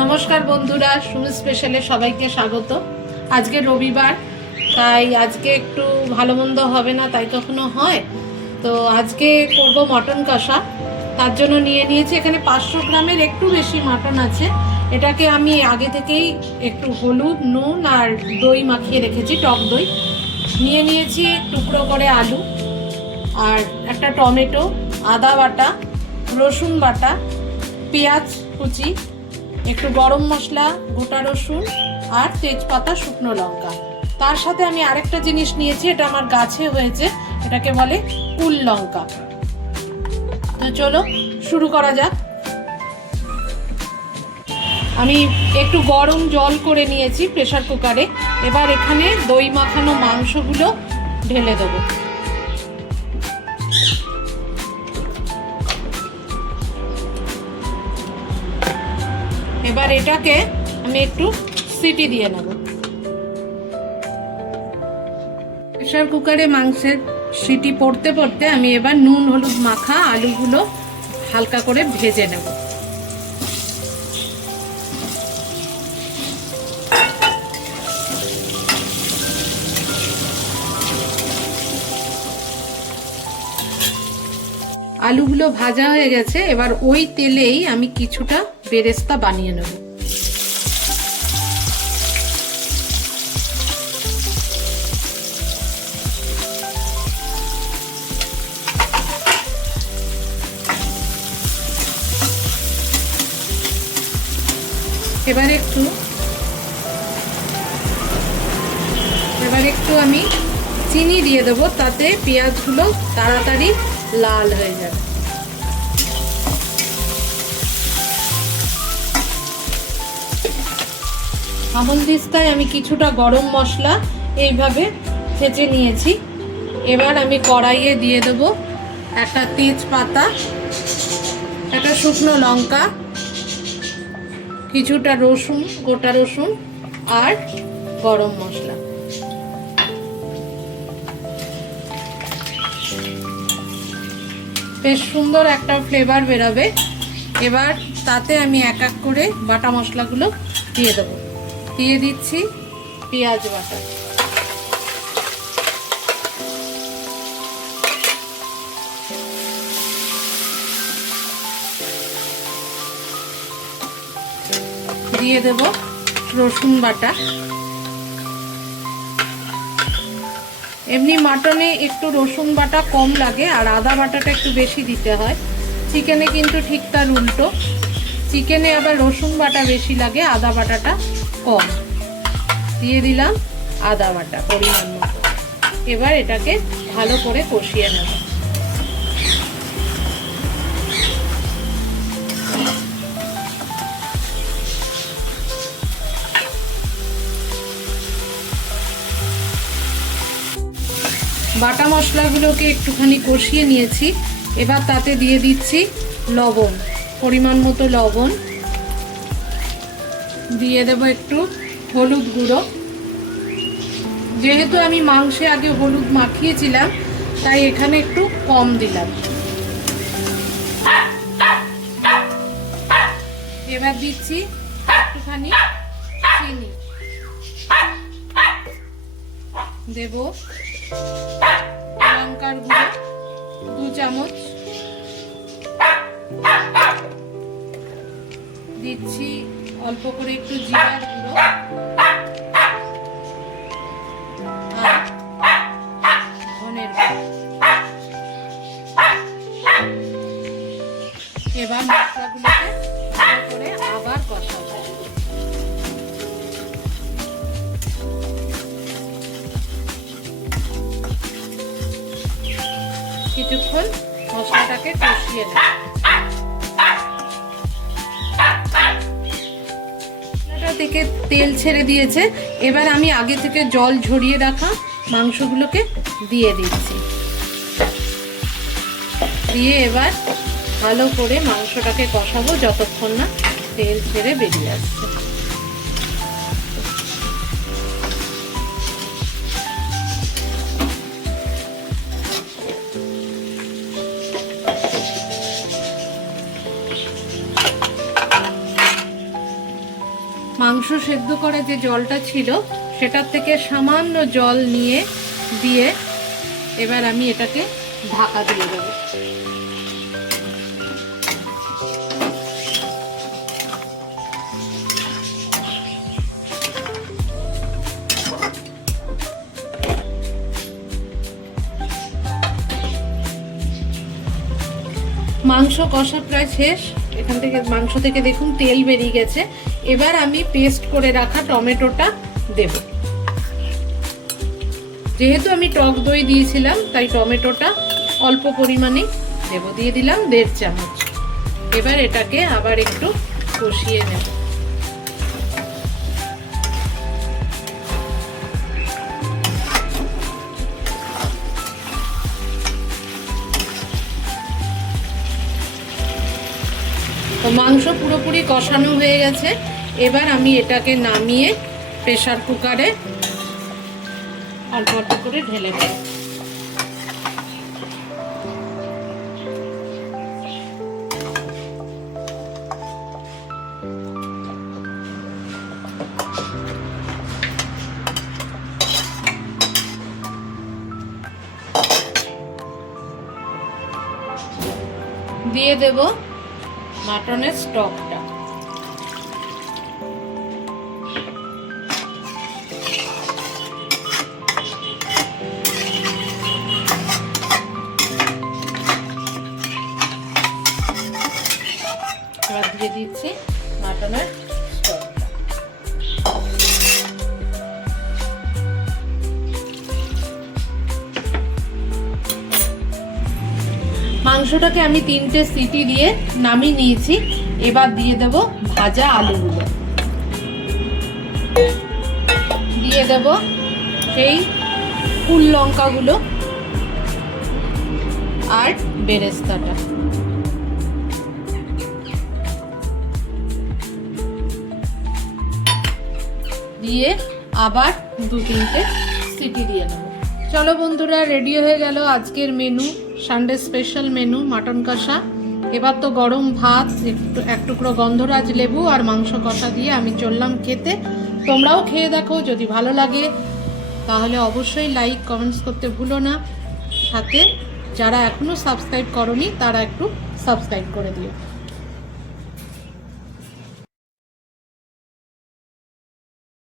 নমস্কার বন্ধুরা, সুমি স্পেশালে সবাইকে স্বাগত। আজকে রবিবার, তাই আজকে একটু ভালো মন্দ হবে না, তাই কখনো হয়। তো আজকে করব মটন কষা। তার জন্য নিয়ে নিয়েছি এখানে 500 গ্রামের একটু বেশি মটন আছে। এটাকে আমি আগে থেকেই একটু হলুদ, নুন আর দই মাখিয়ে রেখেছি, টক দই। নিয়ে নিয়েছি টুকরো করে আলু আর একটা টমেটো, আদা বাটা, রসুন বাটা, পেঁয়াজ কুচি, একটু গরম মশলা, গোটা রসুন আর তেজপাতা, শুকনো লঙ্কা। তার সাথে আমি আরেকটা জিনিস নিয়েছি, এটা আমার গাছে হয়েছে, এটাকে বলে কুল লঙ্কা। তো চলো শুরু করা যাক। আমি একটু গরম জল করে নিয়েছি প্রেসার কুকারে। এবার এখানে দই মাখানো মাংসগুলো ঢেলে দেবো। এবার এটাকে আমি একটু সিটি দিয়ে নেব। প্রেসার কুকারে মাংসের সিটি পড়তে পড়তে আমি এবার নুন হলুদ মাখা আলুগুলো হালকা করে ভেজে নেব। আলুগুলো ভাজা হয়ে গেছে, এবার ওই তেলেই আমি কিছুটা বেরেস্তা বানিয়ে নেব। এবার একটু আমি চিনি দিয়ে দেবো, তাতে পেঁয়াজগুলো তাড়াতাড়ি লাল হয়ে যাবে। আমন দিস্তায় আমি কিছুটা গরম মশলা এইভাবে ছেঁচে নিয়েছি। এবার আমি কড়াইয়ে দিয়ে দেব একটা তেজপাতা, একটা শুকনো লঙ্কা, কিছুটা রসুন, গোটা রসুন আর গরম মশলা। বেশ সুন্দর একটা ফ্লেভার বেরোবে। এবার তাতে আমি এক এক করে বাটা মশলাগুলো দিয়ে দেবো। দিয়ে দিচ্ছি পেঁয়াজ বাটা, দিয়ে দেব রসুন বাটা। এমনি মাটনে একটু রসুন বাটা কম লাগে আর আদা বাটাটা একটু বেশি দিতে হয়। চিকেনে কিন্তু ঠিক তার উল্টো, চিকেনে আবার রসুন বাটা বেশি লাগে, আদা বাটাটা কম। দিয়ে দিলাম আদা বাটা পরিমাণ মতো। এবার এটাকে ভালো করে কষিয়ে নেব। বাটা মশলাগুলোকে একটুখানি কষিয়ে নিয়েছি। এবার তাতে দিয়ে দিচ্ছি লবণ, পরিমাণ মতো লবণ। দিয়ে দেব একটু হলুদ গুঁড়ো। যেহেতু আমি মাংসে আগে হলুদ মাখিয়েছিলাম, তাই এখানে একটু কম দিলাম। এবার দিচ্ছি একটুখানি চিনি, দেব লঙ্কার গুঁড়ো 2 চামচ, দিচ্ছি অল্প করে একটু জিরার গুঁড়ো আর ধনের গুঁড়ো। এবার মশলাগুলোকে ভালো করে আবার কষাবো। কিছুক্ষণ মশলাটাকে কষিয়ে নেব। মশলাটা থেকে তেল ছেড়ে দিয়েছে। এবার আমি আগে থেকে জল ঝরিয়ে রাখা মাংসগুলোকে দিয়ে দিচ্ছি। দিয়ে এবার ভালো করে মাংসটাকে কষাবো যতক্ষণ না তেল ছেড়ে বেরিয়ে আসছে। মাংস সেদ্ধ করে যে জলটা ছিল সেটার থেকে সামান্য জল দিয়ে এবার আমি এটাকে ঢাকা দিয়ে দেবো। মাংস কষা প্রায় শেষ। এখান থেকে মাংস থেকে দেখুন তেল বেরিয়ে গেছে। এবার আমি পেস্ট করে রাখা টমেটোটা দেব। যেহেতু আমি টক দই দিয়েছিলাম তাই টমেটোটা অল্প পরিমাণে দেব, দিয়ে দিলাম 1.5 চামচ। এবার এটাকে আবার একটু কষিয়ে নেব। তো মাংস পুরোপুরি কষানো হয়ে গেছে। এবার আমি এটাকে নামিয়ে প্রেসার কুকারে অল্প অল্প করে ঢেলে দেব। দিয়ে দেব মাটনের স্টকটা। এবার দিয়ে দিচ্ছি মাটনের স্টকটা। মাংসটাকে আমি 3টে সিটি দিয়ে নামিয়ে নিয়েছি। এবার দিয়ে দেব ভাজা আলুগুলো, দিয়ে দেব সেই ফুল লঙ্কাগুলো আর বেরেস্তাটা, দিয়ে আবার 2-3টে সিটি দিয়ে নেব। চলো বন্ধুরা, রেডি হয়ে গেল আজকের menu, Sunday special menu mutton কষা। এবার তো গরম ভাত, এক টুকরো গন্ধরাজ লেবু আর মাংস কষা দিয়ে আমি চললাম খেতে। তোমরাও খেয়ে দেখো, যদি ভালো লাগে তাহলে অবশ্যই লাইক কমেন্টস করতে ভুলো না। সাথে যারা এখনো সাবস্ক্রাইব করোনি তারা একটু সাবস্ক্রাইব করে দিও।